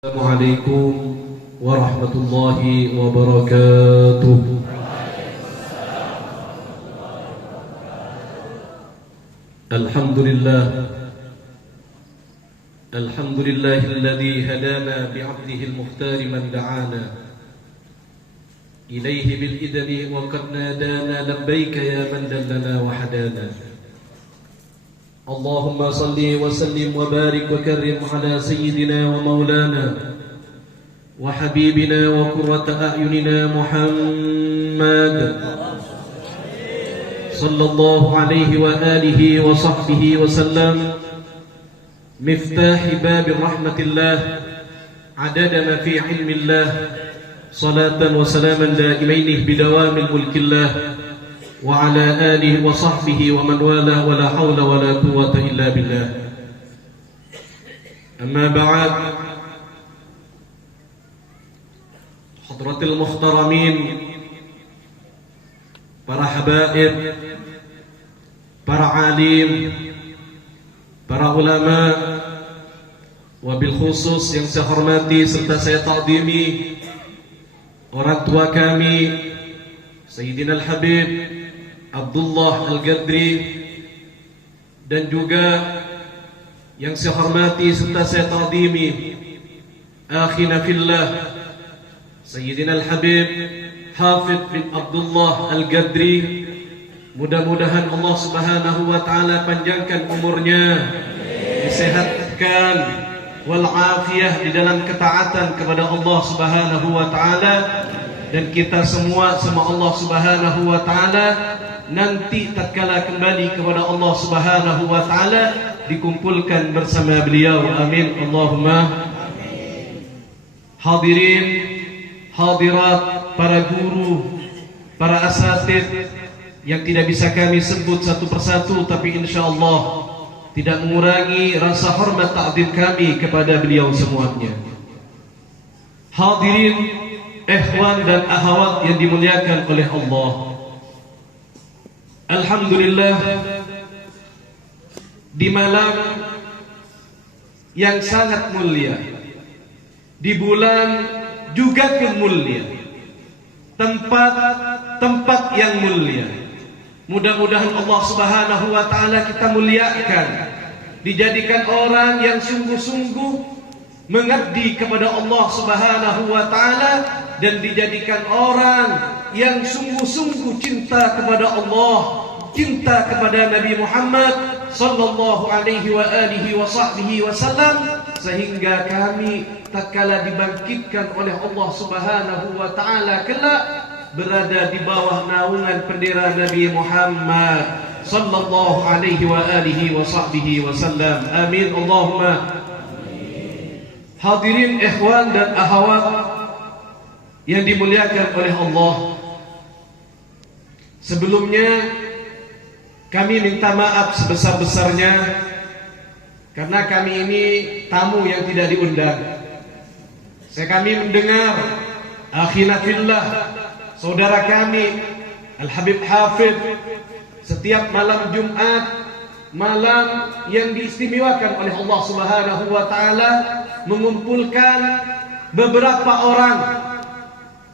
Assalamualaikum warahmatullahi wabarakatuh. Alhamdulillahilladzi hadana bi'abdihi al-mukhtar man da'ana ilayhi bil idni wa qad nadana labbaika ya man dallana wa hadana. Allahumma salli wa sallim wa barik wa karrim ala sayyidina wa maulana wa habibina wa qurrata a'yunina Muhammad sallallahu alaihi wa alihi wa sahbihi wa sallam, miftahi babi rahmatillah adada ma fi ilmillah, salatan wa salaman daimaini bidawamil mulkillah wa ala alihi wa sahbihi wa man wala wa la hawla wa la quwwata illa billah. Amma ba'd, hadratil muhtaramin, para habaib, para alim, para ulama, wabil khusus yang saya hormati serta saya ta'zimi orang tua kami Sayyidina Al-Habib Abdullah Al-Gadri, dan juga yang saya hormati serta saya ta'zimi akhina fillah Sayyidina Al-Habib Hafidh bin Abdullah Al-Gadri. Mudah-mudahan Allah Subhanahu wa taala panjangkan umurnya, disehatkan wal afiyah di dalam ketaatan kepada Allah Subhanahu wa taala, dan kita semua sama Allah Subhanahu wa taala nanti tatkala kembali kepada Allah Subhanahu wa taala dikumpulkan bersama beliau. Amin Allahumma amin. Hadirin hadirat, para guru, para asatidz yang tidak bisa kami sebut satu persatu, tapi insyaallah tidak mengurangi rasa hormat ta'zim kami kepada beliau semuanya. Hadirin ikhwan dan akhwat yang dimuliakan oleh Allah, alhamdulillah, di malam yang sangat mulia, di bulan juga mulia, tempat yang mulia, mudah-mudahan Allah Subhanahu wa taala kita muliakan, dijadikan orang yang sungguh-sungguh mengabdi kepada Allah Subhanahu wa taala, dan dijadikan orang yang sungguh-sungguh cinta kepada Allah, cinta kepada Nabi Muhammad sallallahu alaihi wa alihi wa sahbihi wasallam, sehingga kami tatkala dibangkitkan oleh Allah Subhanahu wa taala kelak berada di bawah naungan bendera Nabi Muhammad sallallahu alaihi wa alihi wa sahbihi wasallam. Amin Allahumma amin. Hadirin ikhwan dan akhwat yang dimuliakan oleh Allah, sebelumnya kami minta maaf sebesar-besarnya karena kami ini tamu yang tidak diundang. Kami mendengar akhina fillah, saudara kami Al-Habib Hafidh, setiap malam Jumat, malam yang diistimewakan oleh Allah Subhanahu wa taala, mengumpulkan beberapa orang.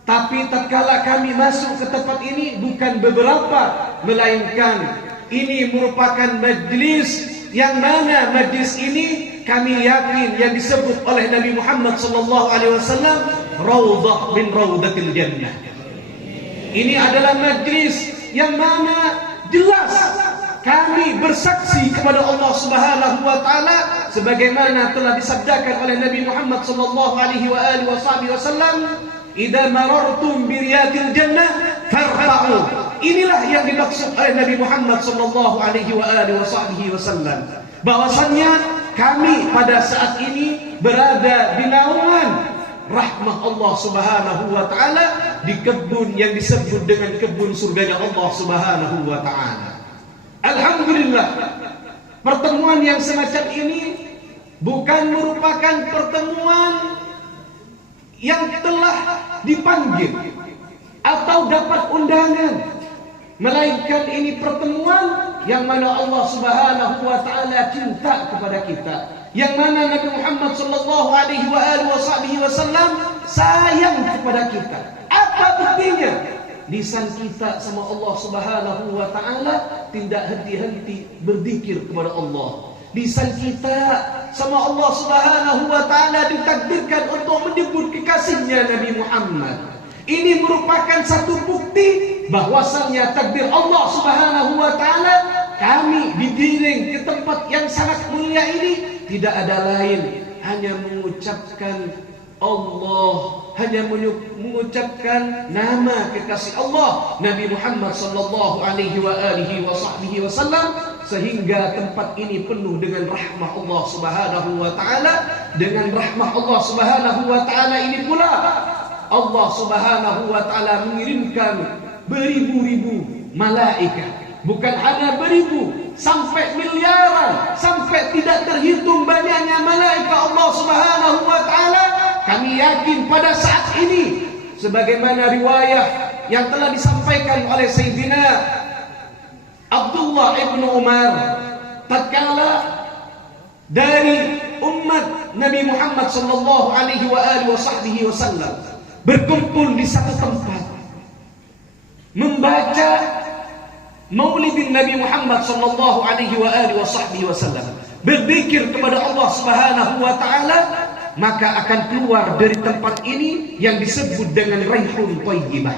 Tapi tatkala kami masuk ke tempat ini, bukan beberapa, melainkan ini merupakan majlis yang mana majlis ini kami yakin yang disebut oleh Nabi Muhammad sallallahu alaihi wasallam raudhah min raudhatil jannah. Ini adalah majlis yang mana jelas kami bersaksi kepada Allah Subhanahu wa taala sebagaimana telah disabdakan oleh Nabi Muhammad sallallahu alaihi wa alihi wasallam, idza marartum bi riyadil jannah farfa'u. Inilah yang dimaksud oleh Nabi Muhammad sallallahu alaihi wa alihi wasallam, bahwasannya kami pada saat ini berada di naungan rahmah Allah Subhanahu wa taala, di kebun yang disebut dengan kebun surganya Allah Subhanahu wa taala. Alhamdulillah, pertemuan yang semacam ini bukan merupakan pertemuan yang telah dipanggil atau dapat undangan, melainkan ini pertemuan yang mana Allah Subhanahu wa taala cinta kepada kita, yang mana Nabi Muhammad sallallahu alaihi wasallam sayang kepada kita. Apa buktinya? Lisan kita sama Allah Subhanahu wa taala tidak henti-henti berzikir kepada Allah. Lisan kita sama Allah Subhanahu wa taala ditakdirkan untuk menyebut kekasihnya Nabi Muhammad. Ini merupakan satu bukti bahwasannya takdir Allah Subhanahu wa taala kami digiring ke tempat yang sangat mulia ini tidak ada lain hanya mengucapkan Allah, hanya mengucapkan nama kekasih Allah Nabi Muhammad sallallahu alaihi wasallam, sehingga tempat ini penuh dengan rahmah Allah Subhanahu wa taala. Dengan rahmah Allah Subhanahu wa taala ini pula Allah Subhanahu wa taala mengirimkan beribu-ribu malaikat. Bukan hanya beribu, sampai miliaran, sampai tidak terhitung banyaknya malaikat Allah Subhanahu wa taala. Kami yakin pada saat ini, sebagaimana riwayat yang telah disampaikan oleh Sayyidina Abdullah ibn Umar, tatkala dari umat Nabi Muhammad sallallahu alaihi wasallam berkumpul di satu tempat membaca Maulidin Nabi Muhammad sallallahu alaihi wasallam, berzikir kepada Allah Subhanahu wa taala, maka akan keluar dari tempat ini yang disebut dengan raihun thayyibah.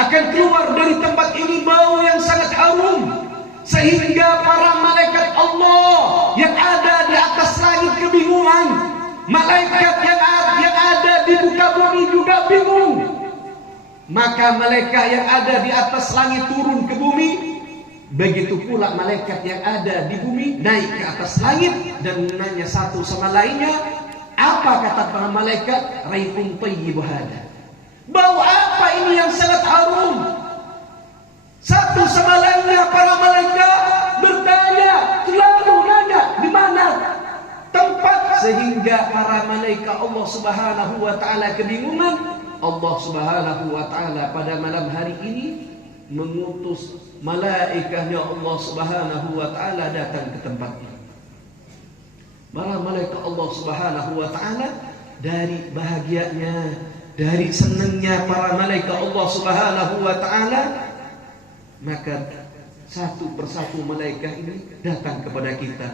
Akan keluar dari tempat ini bau yang sangat harum, sehingga para malaikat Allah yang ada di atas langit kebingungan. Malaikat yang ada di muka bumi juga bingung. Maka malaikat yang ada di atas langit turun ke bumi, begitu pula malaikat yang ada di bumi naik ke atas langit dan menanya satu sama lainnya. Apa kata para malaikat? Raihun thayyib hada. Bau apa ini yang sangat harum? Satu sama lainnya para malaikat bertanya, selalu nanya di mana tempat, sehingga para malaikat Allah Subhanahu wa taala kebingungan. Allah Subhanahu wa taala pada malam hari ini mengutus malaikatnya Allah Subhanahu wa taala datang ke tempat ini. Para malaikat Allah Subhanahu wa taala dari bahagianya, dari senangnya para malaikat Allah Subhanahu wa taala, maka satu persatu malaikat ini datang kepada kita.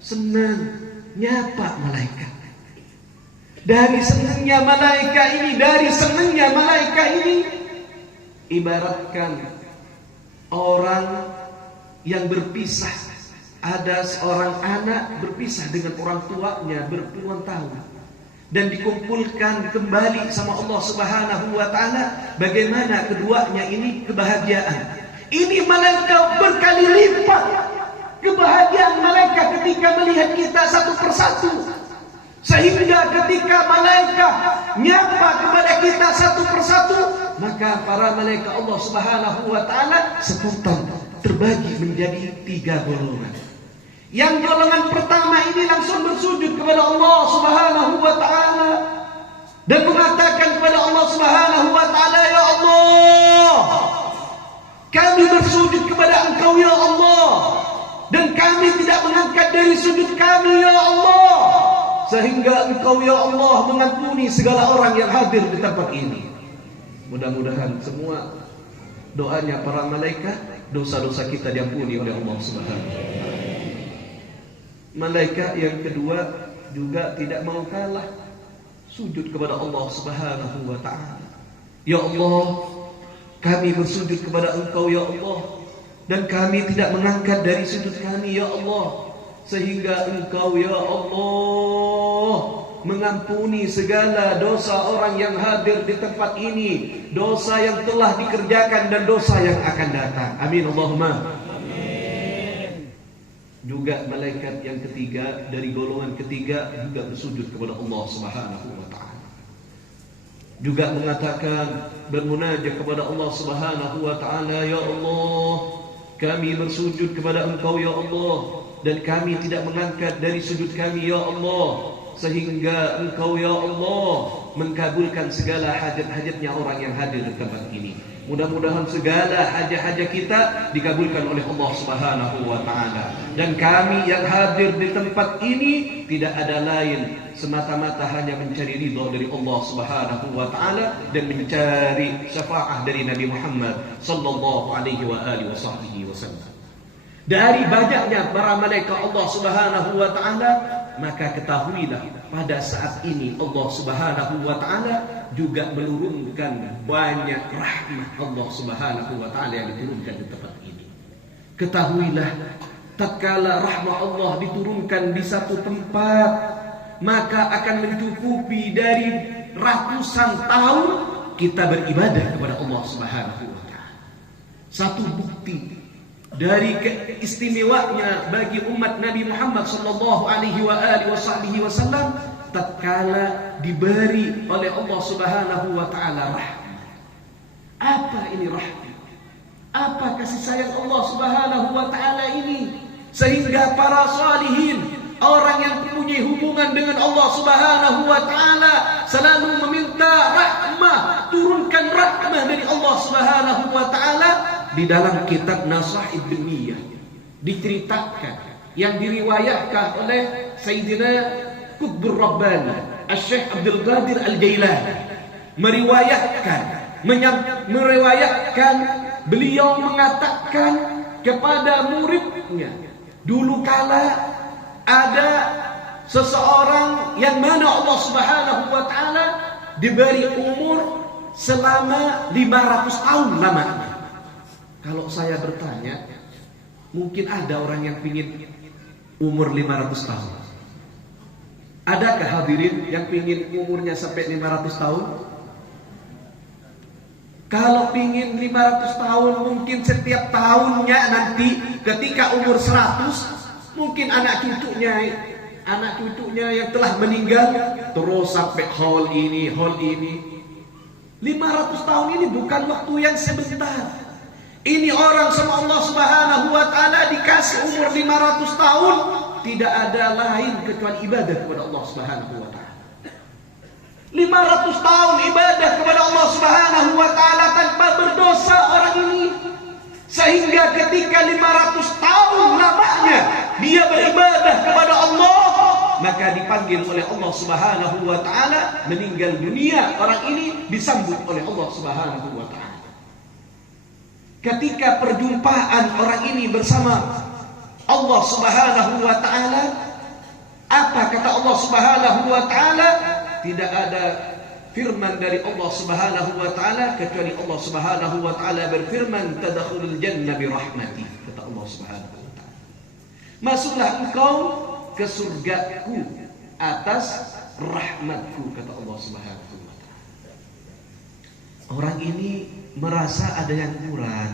Senang nyapa malaikat. Dari senangnya malaikat ini, ibaratkan orang yang berpisah. Ada seorang anak berpisah dengan orang tuanya berpuluhan tahun dan dikumpulkan kembali sama Allah Subhanahu wa taala. Bagaimana keduanya ini kebahagiaan. Ini malaikat berkali lipat kebahagiaan malaikat ketika melihat kita satu persatu. Sehingga ketika malaikat nyapa kepada kita satu persatu, maka para malaikat Allah Subhanahu wa taala spontan terbagi menjadi 3 golongan. Yang golongan pertama ini langsung bersujud kepada Allah Subhanahu wa taala dan mengatakan kepada Allah Subhanahu wa taala, ya Allah, kami bersujud kepada Engkau ya Allah, dan kami tidak mengangkat dari sujud kami ya Allah, sehingga Engkau ya Allah mengampuni segala orang yang hadir di tempat ini. Mudah-mudahan semua doanya para malaikat, dosa-dosa kita diampuni oleh Allah Subhanahu wa taala. Malaikat yang kedua juga tidak mau kalah, sujud kepada Allah Subhanahu wa taala. Ya Allah, kami bersujud kepada Engkau ya Allah, dan kami tidak mengangkat dari sujud kami ya Allah, sehingga Engkau ya Allah mengampuni segala dosa orang yang hadir di tempat ini, dosa yang telah dikerjakan dan dosa yang akan datang. Amin Allahumma. Juga malaikat yang ketiga dari golongan ketiga juga bersujud kepada Allah Subhanahu wa taala. Juga mengatakan, bermunajat kepada Allah Subhanahu wa taala, ya Allah, kami bersujud kepada Engkau ya Allah, dan kami tidak mengangkat dari sujud kami ya Allah, sehingga Engkau ya Allah mengabulkan segala hajat-hajatnya orang yang hadir di tempat ini. Mudah-mudahan segala hajat-hajat kita dikabulkan oleh Allah Subhanahu wa taala. Dan kami yang hadir di tempat ini tidak ada lain semata-mata hanya mencari ridha dari Allah Subhanahu wa taala dan mencari syafaat dari Nabi Muhammad sallallahu alaihi wa alihi wasallam. Dari banyaknya para malaikat Allah Subhanahu wa taala, maka ketahuilah pada saat ini Allah Subhanahu wa taala juga menurunkan banyak rahmat Allah Subhanahu wa taala yang diturunkan di tempat ini. Ketahuilah tatkala rahmat Allah diturunkan di satu tempat, maka akan mencukupi dari ratusan tahun kita beribadah kepada Allah Subhanahu wa taala. Satu bukti dari keistimewanya bagi umat Nabi Muhammad sallallahu alaihi wa alihi wasallam tatkala diberi oleh Allah Subhanahu wa taala rahmat. Apa ini rahmat? Apa kasih sayang Allah Subhanahu wa taala ini sehingga para salihin, orang yang mempunyai hubungan dengan Allah Subhanahu wa taala, selalu meminta rahmah, turunkan rahmah dari Allah Subhanahu wa taala. Di dalam kitab Nasaih Dunia diceritakan yang diriwayatkan oleh Sayyidina Qutbur Rabbani Syekh Abdul Qadir Al-Jailani meriwayatkan beliau mengatakan kepada muridnya, dulu kala ada seseorang yang mana Allah Subhanahu wa taala diberi umur selama 500 tahun lamanya. Kalau saya bertanya, mungkin ada orang yang ingin umur 500 tahun. Adakah hadirin yang ingin umurnya sampai 500 tahun? Kalau ingin 500 tahun, mungkin setiap tahunnya nanti ketika umur 100, mungkin anak cucunya yang telah meninggal terus sampai hal ini. 500 tahun ini bukan waktu yang sebentar. Ini orang sama Allah Subhanahu wa taala dikasih umur 500 tahun, tidak ada lain kecuali ibadah kepada Allah Subhanahu wa taala. 500 tahun ibadah kepada Allah Subhanahu wa taala tanpa berdosa orang ini. Sehingga ketika 500 tahun lamanya dia beribadah kepada Allah, maka dipanggil oleh Allah Subhanahu wa taala meninggal dunia. Orang ini disambut oleh Allah Subhanahu wa taala. Ketika perjumpaan orang ini bersama Allah Subhanahu wa taala, apa kata Allah Subhanahu wa taala? Tidak ada firman dari Allah Subhanahu wa taala kecuali Allah Subhanahu wa taala berfirman, tadkhulul jannah bi rahmati, kata Allah Subhanahu wa taala. Masuklah engkau ke surgaku atas rahmatku, kata Allah Subhanahu wa taala. Orang ini merasa ada yang kurang.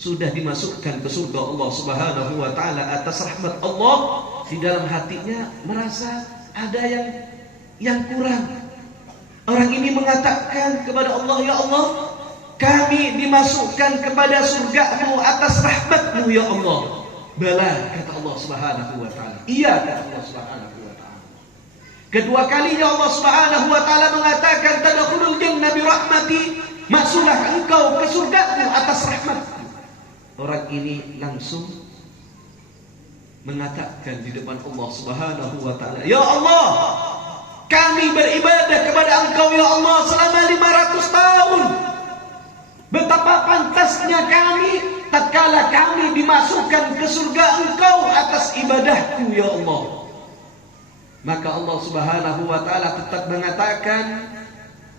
Sudah dimasukkan ke surga Allah Subhanahu wa taala atas rahmat Allah, di dalam hatinya merasa ada yang kurang. Orang ini mengatakan kepada Allah, ya Allah, kami dimasukkan kepada surgamu atas rahmatmu ya Allah. Bala, kata Allah Subhanahu wa taala. Iya, kata Allah Subhanahu wa taala. Kedua kalinya Allah Subhanahu wa taala mengatakan, tadkhulul jannah bi rahmati, masuklah engkau ke surgaku atas rahmatku. Orang ini langsung mengatakan di depan Allah Subhanahu wa taala, ya Allah, kami beribadah kepada engkau ya Allah selama 500 tahun. Betapa pantasnya kami tatkala kami dimasukkan ke surga engkau atas ibadahku ya Allah. Maka Allah Subhanahu wa taala tetap mengatakan,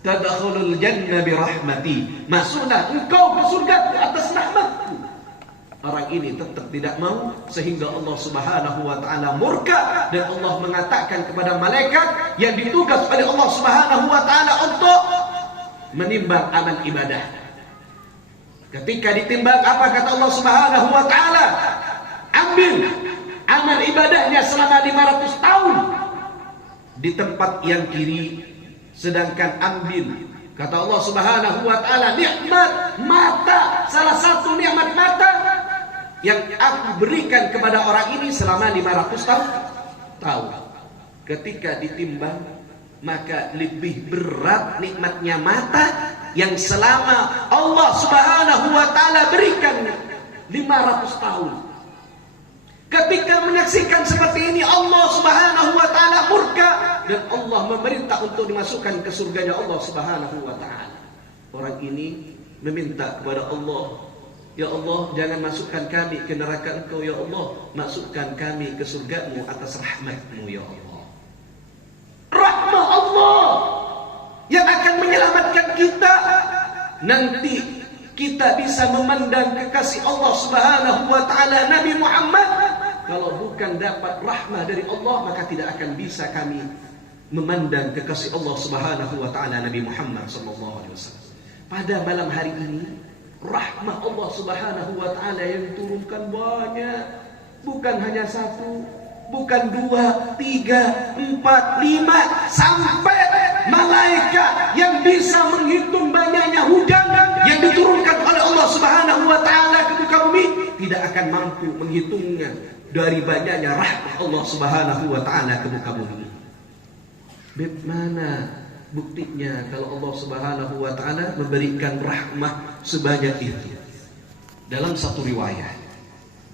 tadkhulul jannah bi rahmati, masuklah engkau ke surga atas rahmatku. Orang ini tetap tidak mau, sehingga Allah Subhanahu wa taala murka dan Allah mengatakan kepada malaikat yang ditugas oleh Allah Subhanahu wa taala untuk menimbang amal ibadah. Ketika ditimbang, apa kata Allah Subhanahu wa taala? Ambil amal ibadahnya selama 500 tahun di tempat yang kiri, sedangkan ambil, kata Allah Subhanahu wa taala, nikmat mata, salah satu nikmat mata yang aku berikan kepada orang ini selama 500 tahun. ketika ditimbang, maka lebih berat nikmatnya mata yang selama Allah Subhanahu wa taala berikan 500 tahun. Ketika menyaksikan seperti ini, Allah Subhanahu wa taala murka dan Allah memerintah untuk dimasukkan ke surganya Allah Subhanahu wa taala. Orang ini meminta kepada Allah, ya Allah, jangan masukkan kami ke neraka Engkau ya Allah, masukkan kami ke surgamu atas rahmat-Mu ya Allah. Rahmat Allah yang akan menyelamatkan kita. Nanti kita bisa memandang kekasih Allah Subhanahu wa taala Nabi Muhammad. Kalau bukan dapat rahmah dari Allah, maka tidak akan bisa kami memandang kekasih Allah Subhanahu wa taala Nabi Muhammad sallallahu alaihi wasallam. Pada malam hari ini, rahmah Allah Subhanahu wa taala yang diturunkan banyak. Bukan hanya satu, bukan 2, 3, 4, 5, sampai malaikat yang bisa menghitung banyaknya hujan yang diturunkan oleh Allah Subhanahu wa taala ke muka bumi tidak akan mampu menghitungnya dari banyaknya rahmat Allah Subhanahu wa taala ke muka bumi. Bagaimana buktinya kalau Allah Subhanahu wa taala memberikan rahmah sebanyak itu? Dalam satu riwayat,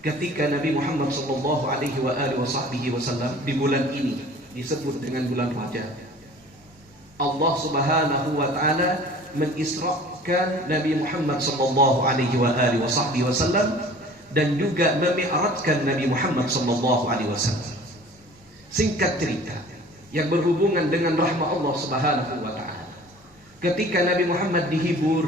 ketika Nabi Muhammad sallallahu alaihi wasallam di bulan ini disebut dengan bulan Rajab, Allah Subhanahu wa taala mengisrakan Nabi Muhammad sallallahu alaihi wasallam dan juga memi'rajkan Nabi Muhammad sallallahu alaihi wasallam. Singkat cerita, yang berhubungan dengan rahmat Allah Subhanahu wa taala. Ketika Nabi Muhammad dihibur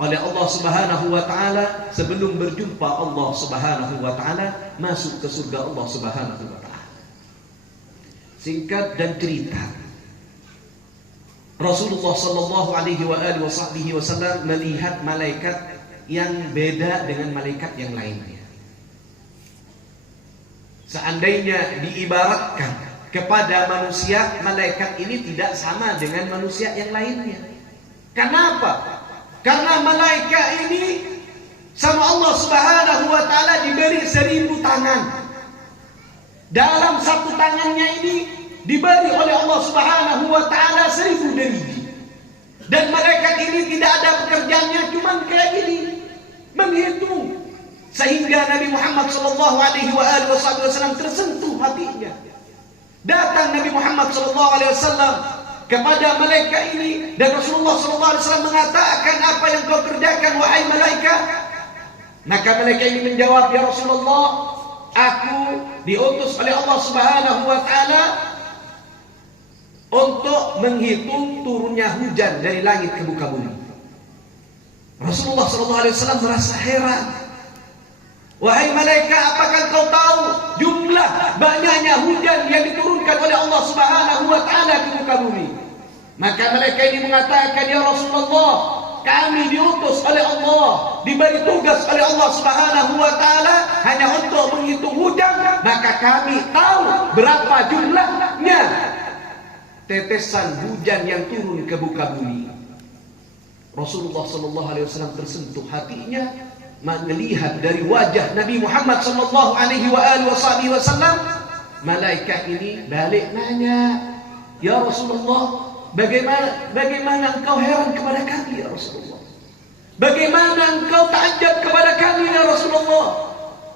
oleh Allah Subhanahu wa taala sebelum berjumpa Allah Subhanahu wa taala masuk ke surga Allah Subhanahu wa taala. Singkat dan cerita, Rasulullah sallallahu alaihi wasallam melihat malaikat yang beda dengan malaikat yang lainnya. Seandainya diibaratkan kepada manusia, malaikat ini tidak sama dengan manusia yang lainnya. Kenapa? Karena malaikat ini sama Allah Subhanahu wa taala diberi 1000 tangan. Dalam satu tangannya ini diberi oleh Allah Subhanahu wa taala 1000 deriji. Dan malaikat ini tidak ada pekerjaannya cuma kayak gini, menghitung. Sehingga Nabi Muhammad sallallahu alaihi wasallam tersentuh hatinya. Datang Nabi Muhammad sallallahu alaihi wasallam kepada malaikat ini dan Rasulullah sallallahu alaihi wasallam mengatakan, apa yang kau kerjakan wahai malaikat? Maka malaikat ini menjawab, ya Rasulullah, aku diutus oleh Allah Subhanahu wa taala untuk menghitung turunnya hujan dari langit ke muka bumi. Rasulullah sallallahu alaihi wasallam merasa heran. Wahai malaikat, apakah kau tahu jumlah banyaknya hujan yang diturunkan oleh Allah Subhanahu wa taala ke muka bumi? Maka malaikat ini mengatakan, ya Rasulullah, kami diutus oleh Allah, diberi tugas oleh Allah Subhanahu wa taala hanya untuk menghitung hujan, maka kami tahu berapa jumlahnya tetesan hujan yang turun ke muka bumi. Rasulullah sallallahu alaihi wasallam tersentuh hatinya melihat dari wajah Nabi Muhammad sallallahu alaihi wasallam. Malaikat ini balik nanya, ya Rasulullah, bagaimana engkau heran kepada kami ya Rasulullah? Bagaimana engkau ta'ajab kepada kami ya Rasulullah?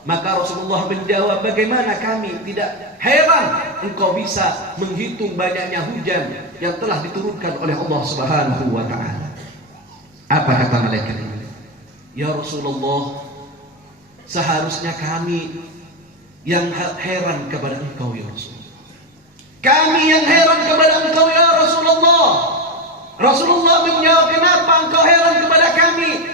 Maka Rasulullah menjawab, bagaimana kami tidak heran engkau bisa menghitung banyaknya hujan yang telah diturunkan oleh Allah Subhanahu wa taala. Apa kata malaikat ini? Ya Rasulullah, seharusnya kami yang heran kepada engkau ya Rasulullah. Kami yang heran kepada engkau ya Rasulullah. Rasulullah menjawab, kenapa engkau heran kepada kami?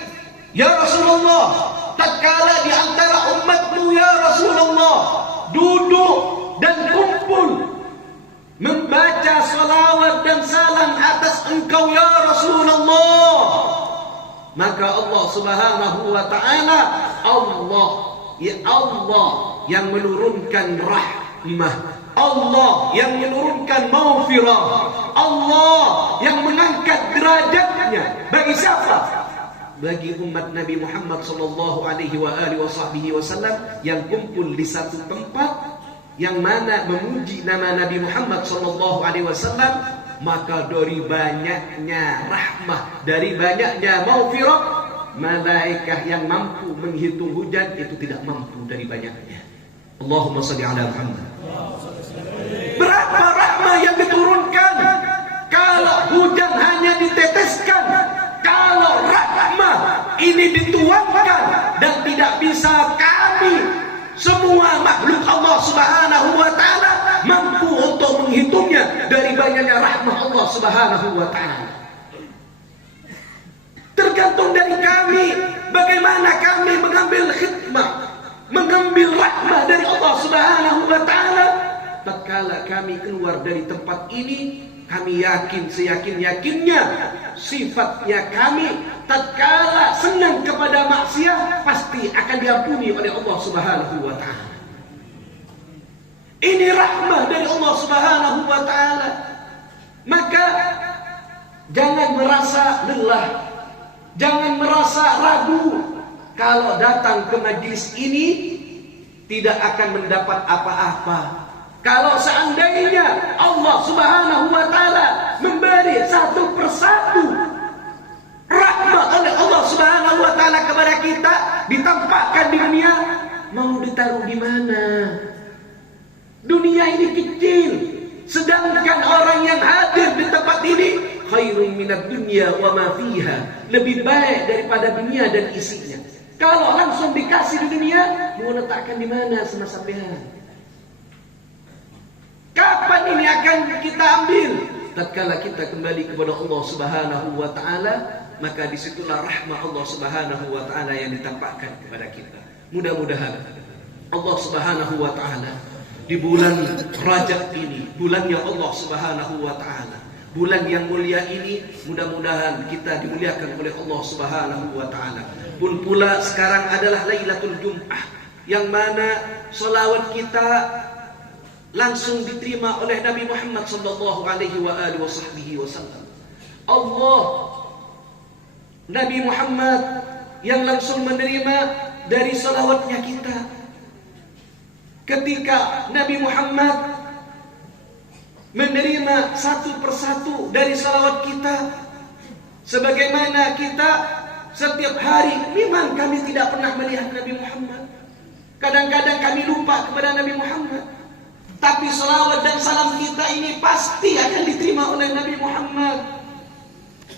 Ya Rasulullah, tatkala di antara umatmu ya Rasulullah duduk dan kumpul membaca salawat dan salam atas engkau ya Rasulullah, maka Allah Subhanahu wa taala, Allah yang menurunkan rahmah, Allah yang menurunkan maghfirah, Allah yang mengangkat derajatnya. Bagi siapa? Bagi umat Nabi Muhammad sallallahu alaihi wasallam yang kumpul di satu tempat yang mana memuji nama Nabi Muhammad SAW, maka dari banyaknya rahmah, dari banyaknya maghfirah, malaikat yang mampu menghitung hujan itu tidak mampu dari banyaknya. Allahumma salli ala Muhammad. Berapa rahmah yang diturunkan kalau hujan hanya diteteskan, kalau rahmah ini dituangkan dan tidak bisa kami semua makhluk Allah Subhanahu wa taala mampu untuk menghitungnya dari banyaknya rahmah Allah Subhanahu wa taala. Tergantung dari kami bagaimana kami mengambil khidmah, mengambil rahmah dari Allah Subhanahu wa taala. Tatkala kami keluar dari tempat ini, kami yakin seyakin-yakinnya sifatnya kami tatkala senang kepada maksiat pasti akan diampuni oleh Allah Subhanahu wa taala. Ini rahmah dari Allah Subhanahu wa taala. Maka jangan merasa lelah, jangan merasa ragu kalau datang ke majlis ini tidak akan mendapat apa-apa. Kalau seandainya Allah Subhanahu wa taala memberi satu persatu rahmat oleh Allah Subhanahu wa taala kepada kita, ditampakkan di dunia, mau ditaruh di mana? Dunia ini kecil, sedangkan orang yang hadir di tempat ini khairun minad dunya wa ma fiha, lebih baik daripada dunia dan isinya. Kalau langsung dikasih di dunia, mau letakkan di mana sama sampean? Kapan ini akan kita ambil? Tatkala kita kembali kepada Allah Subhanahu wa taala, maka disitulah rahmah Allah Subhanahu wa taala yang ditampakkan kepada kita. Mudah-mudahan Allah Subhanahu wa taala di bulan Rajab ini, bulan yang Allah Subhanahu wa taala, bulan yang mulia ini, mudah-mudahan kita dimuliakan oleh Allah Subhanahu wa taala. Pun pula sekarang adalah Lailatul Jum'ah, yang mana selawat kita langsung diterima oleh Nabi Muhammad sallallahu alaihi wasallam. Allah, Nabi Muhammad yang langsung menerima dari salawatnya kita. Ketika Nabi Muhammad menerima satu persatu dari salawat kita, sebagaimana kita setiap hari memang kami tidak pernah melihat Nabi Muhammad. Kadang-kadang kami lupa kepada Nabi Muhammad. Tapi salawat dan salam kita ini pasti akan diterima oleh Nabi Muhammad.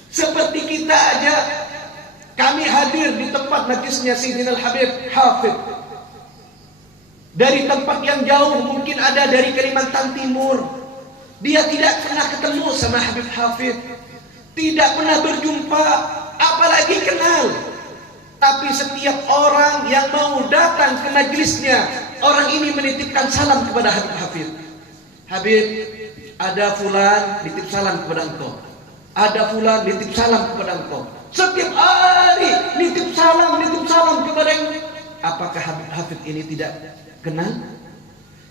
Seperti kita aja, kami hadir di tempat majlisnya Sayyidina Al-Habib Hafidh. Dari tempat yang jauh, mungkin ada dari Kalimantan Timur. Dia tidak pernah ketemu sama Habib Hafidh, tidak pernah berjumpa, apalagi kenal. Tapi setiap orang yang mau datang ke majlisnya, orang ini menitipkan salam kepada Habib Hafidh. Habib, ada fulan nitip salam kepada engkau. Ada fulan nitip salam kepada engkau. Setiap hari nitip salam kepada engkau. Apakah Habib Hafidh ini tidak kenal?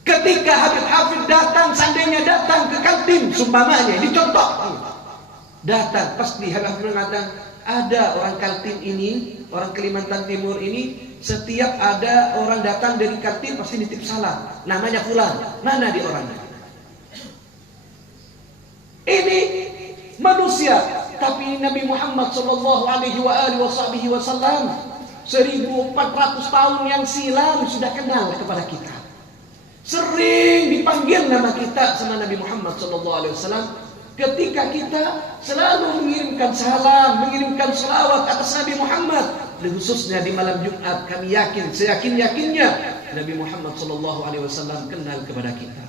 Ketika Habib Hafidh datang, seandainya datang ke Kaltim, sumpamanya, ini contoh. Datang, pasti Habib Hafidh mengatakan, ada orang Kaltim ini, orang Kalimantan Timur ini, setiap ada orang datang dari Kaltim pasti nitip salam. Namanya fulan. Mana di orangnya? Ini manusia, tapi Nabi Muhammad sallallahu alaihi wasallam 1400 tahun yang silam sudah kenal kepada kita. Sering dipanggil nama kita sama Nabi Muhammad sallallahu alaihi wasallam. Ketika kita selalu mengirimkan salam, mengirimkan selawat atas Nabi Muhammad, dan khususnya di malam Jumat, kami yakin, seyakin-yakinnya Nabi Muhammad SAW kenal kepada kita,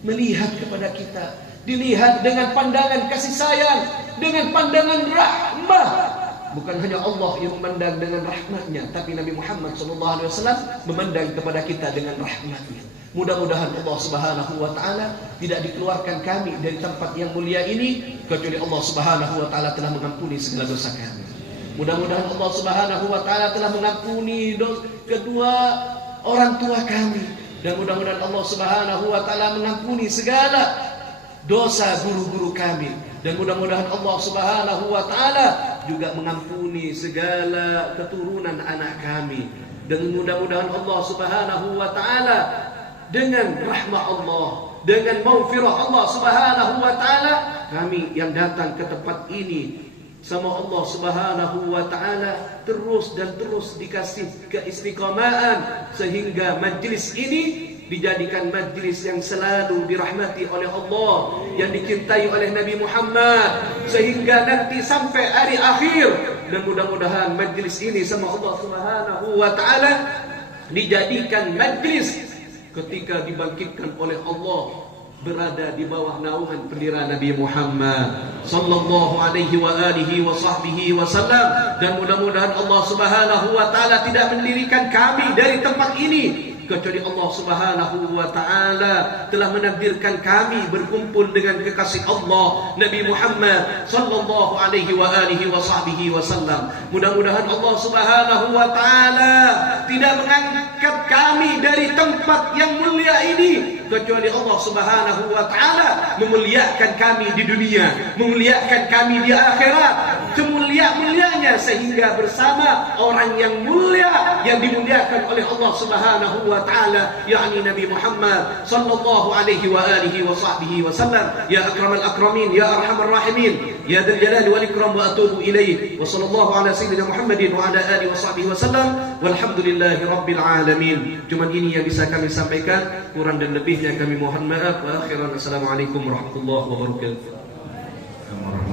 melihat kepada kita, dilihat dengan pandangan kasih sayang, dengan pandangan rahmah. Bukan hanya Allah yang memandang dengan rahmatnya, tapi Nabi Muhammad SAW memandang kepada kita dengan rahmatnya. Mudah-mudahan Allah Subhanahu wa taala tidak dikeluarkan kami dari tempat yang mulia ini kecuali Allah Subhanahu wa taala telah mengampuni segala dosa kami. Mudah-mudahan Allah Subhanahu wa taala telah mengampuni kedua orang tua kami, dan mudah-mudahan Allah Subhanahu wa taala mengampuni segala dosa guru-guru kami, dan mudah-mudahan Allah Subhanahu wa taala juga mengampuni segala keturunan anak kami, dan mudah-mudahan Allah Subhanahu wa taala dengan rahmat Allah, dengan maghfirah Allah Subhanahu wa taala. Kami yang datang ke tempat ini sama Allah Subhanahu wa taala terus dan terus dikasih keistiqamahan sehingga majlis ini dijadikan majlis yang selalu dirahmati oleh Allah, yang dicintai oleh Nabi Muhammad, sehingga nanti sampai hari akhir. Dan mudah-mudahan majlis ini sama Allah Subhanahu wa taala dijadikan majlis ketika dibangkitkan oleh Allah, berada di bawah naungan bendera Nabi Muhammad sallallahu alaihi wa alihi wa sahbihi wasallam. Dan mudah-mudahan Allah Subhanahu wa taala tidak mendirikan kami dari tempat ini kecuali Allah Subhanahu wa taala telah menakdirkan kami berkumpul dengan kekasih Allah Nabi Muhammad sallallahu alaihi wa alihi wa sahbihi wasallam. Mudah-mudahan Allah Subhanahu wa taala tidak mengangkat kami dari tempat yang mulia ini kecuali Allah Subhanahu wa taala memuliakan kami di dunia, memuliakan kami di akhirat, semulia-mulianya, sehingga bersama orang yang mulia yang dimuliakan oleh Allah Subhanahu wa taala, yakni Nabi Muhammad sallallahu alaihi wa alihi wa sahbihi wasallam. Ya akramal akramin, ya arhamar rahimin, ya dzal jalali wal ikram, wa atubu ilaih. Wa sallallahu ala sayyidina Muhammadin wa ala alihi wa sahbihi wasallam. Walhamdulillahi rabbil alamin. Cuma ini yang bisa kami sampaikan, kurang dan lebihnya kami mohon maaf. Wa akhiran, assalamualaikum warahmatullahi wabarakatuh.